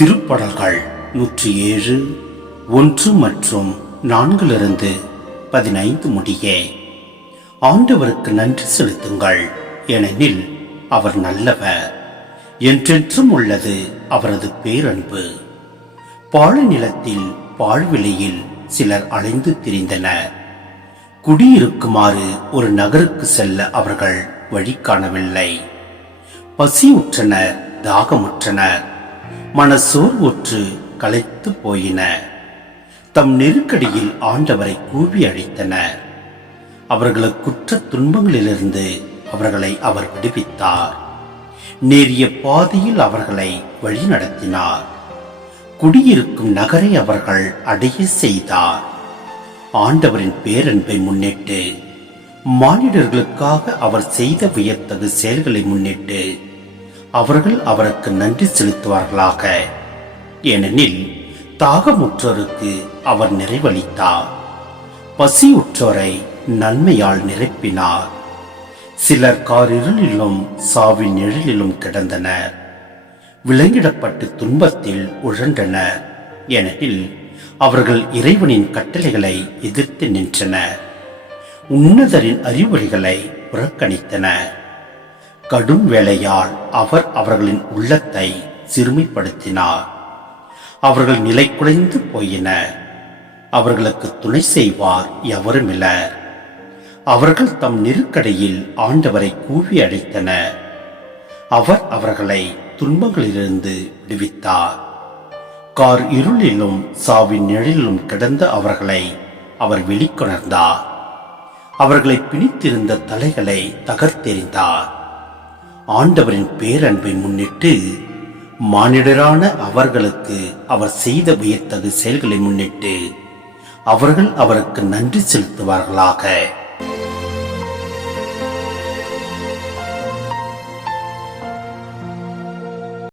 திருப்படல்கள் 107 1 மற்றும் 4 15 முடிய. ஆண்டவருக்கு நன்றி செலுத்துங்கள், ஏனெனில் அவர் நல்லவர், என்றென்றும் உள்ளது அவரது பேரன்பு. பாழ் நிலத்தில் பாழ்விலையில் சிலர் அலைந்து திரிந்தனர். குடியிருக்குமாறு ஒரு நகருக்கு செல்ல அவர்கள் வழி காணவில்லை. பசியுற்றனர், தாகமுற்றனர், மனசோர்வுற்று களைத்து போயினர். தம் நெருக்கடியில் ஆண்டவரை கூவி அழைத்தனர். அவர்களுக்கு குற்ற துன்பங்களிலிருந்து அவர்களை அவர் விடுவித்தார். நேரிய பாதையில் அவர்களை வழி நடத்தினார். குடியிருக்கும் நகரை அவர்கள் அடைய செய்தார். ஆண்டவரின் பேரன்பை முன்னிட்டு, மானிடர்களுக்காக அவர் செய்த வியத்தகு செயல்களை முன்னிட்டு அவர்கள் அவருக்கு நன்றி செலுத்துவார்களாக. ஏனெனில் தாகமுற்றோருக்கு அவர் நிறைவளித்தார், பசியுற்றோரை நன்மையால் நிரப்பினார். சிலர் காரிருளிலும் சாவின் நிழலிலும் கிடந்தனர், விலங்கிடப்பட்டு துன்பத்தில் உழன்றனர். ஏனெனில் அவர்கள் இறைவனின் கட்டளைகளை எதிர்த்து நின்றனர், உன்னதரின் அறிவுரைகளை புறக்கணித்தனர். கடும் வேளையால் அவர் அவர்களின் உள்ளத்தை சிறுமைப்படுத்தினார். அவர்கள் நிலை குலைந்து போயினர், அவர்களுக்கு துணை செய்வார் எவருமில்லர். அவர்கள் தம் நெருக்கடியில் ஆண்டவரை கூவி அழைத்தனர். அவர் அவர்களை துன்பங்களிலிருந்து விடுவித்தார். கார் இருளிலும் சாவின் நிழலிலும் கிடந்த அவர்களை அவர் வெளிக்கொணர்ந்தார். அவர்களை பிணித்திருந்த தலைகளை தகர்த்தெறிந்தார். ஆண்டவரின் பேரன்பை முன்னிட்டு, மானிடரான அவர்களுக்கு அவர் செய்த வியத்தகு செயல்களை முன்னிட்டு அவர்கள் அவருக்கு நன்றி செலுத்துவார்களாக.